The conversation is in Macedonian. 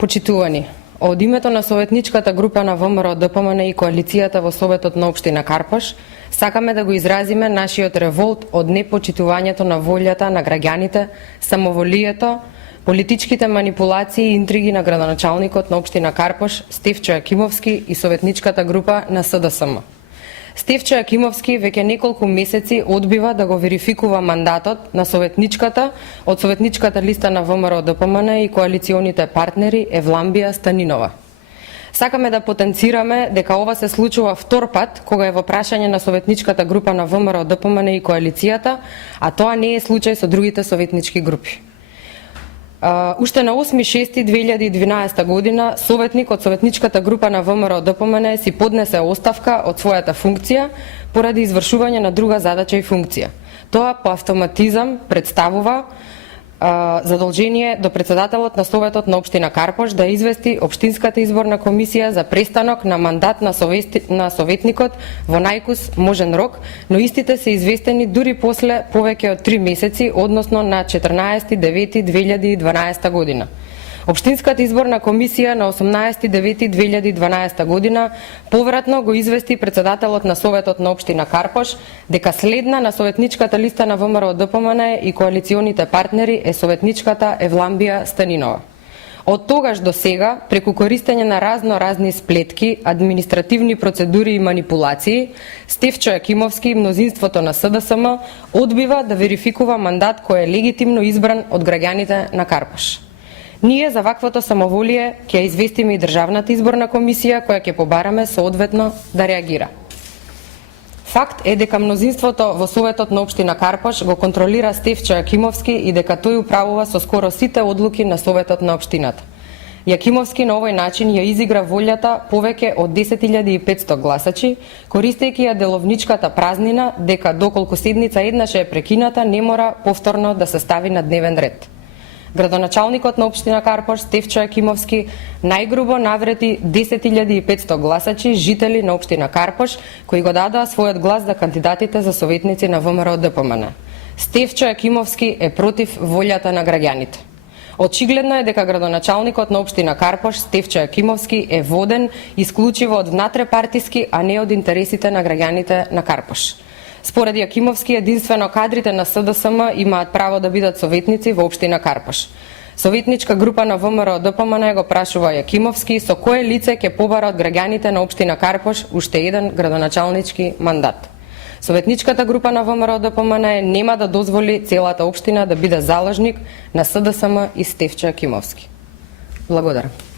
Почитувани, од името на советничката група на ВМРО ДПМН и коалицијата во Советот на општина Карпаш, сакаме да го изразиме нашиот револт од непочитувањето на волјата на граѓаните, самоволието, политичките манипулации и интриги на градоначалникот на општина Карпаш, Стефчо Јакимовски и советничката група на СДСМ. Стефчо Јакимовски веќе неколку месеци одбива да го верификува мандатот на советничката од советничката листа на ВМРО ДПМН и коалиционите партнери Евламбија Станинова. Сакаме да потенцираме дека ова се случува втор пат кога е во прашање на советничката група на ВМРО ДПМН и коалицијата, а тоа не е случај со другите советнички групи. Уште на 8.6.2012 година советник од советничката група на ВМРО ДПМН си поднесе оставка од својата функција поради извршување на друга задача и функција. Тоа по автоматизам представува задолжение до председателот на Советот на општина Карпаш да извести општинската изборна комисија за престанок на мандат на советникот во најкус можен рок, но истите се известени дури после повеќе од 3 месеци, односно на 14.9.2012 година. Општинската изборна комисија на 18.9.2012 година повратно го извести председателот на Советот на општина Карпаш дека следна на советничката листа на ВМРО ДПМН и коалиционите партнери е советничката Евламбија Станинова. Од тогаш до сега, преку користење на разни сплетки, административни процедури и манипулации, Стефчо Јакимовски и мнозинството на СДСМ одбива да верификува мандат кој е легитимно избран од граѓаните на Карпаш. Ние за ваквото самоволие ќе известиме и Државната изборна комисија, која ќе побараме соодветно да реагира. Факт е дека мнозинството во Советот на општина Карпаш го контролира Стефчо Јакимовски и дека тој управува со скоро сите одлуки на Советот на општината. Јакимовски на овој начин ја изигра волјата повеќе од 10.500 гласачи, користејќи ја деловничката празнина дека доколку седница еднаш е прекината, не мора повторно да се стави на дневен ред. Градоначалникот на општина Карпаш, Стефчо Јакимовски, најгрубо навреди 10.500 гласачи, жители на општина Карпаш, кои го дадоа својот глас за кандидатите за советници на ВМРО ДПМН. Стефчо Јакимовски е против волјата на граѓаните. Очигледно е дека градоначалникот на општина Карпаш, Стефчо Јакимовски, е воден исклучиво од внатрепартиски, а не од интересите на граѓаните на Карпаш. Според Јакимовски, единствено кадрите на СДСМ имаат право да бидат советници во општина Карпаш. Советничка група на ВМРО ДПМН го прашува Јакимовски со кое лице ќе побара од граѓаните на општина Карпаш уште еден градоначалнички мандат. Советничката група на ВМРО ДПМН нема да дозволи целата општина да биде заложник на СДСМ и Стефчо Јакимовски. Благодарам.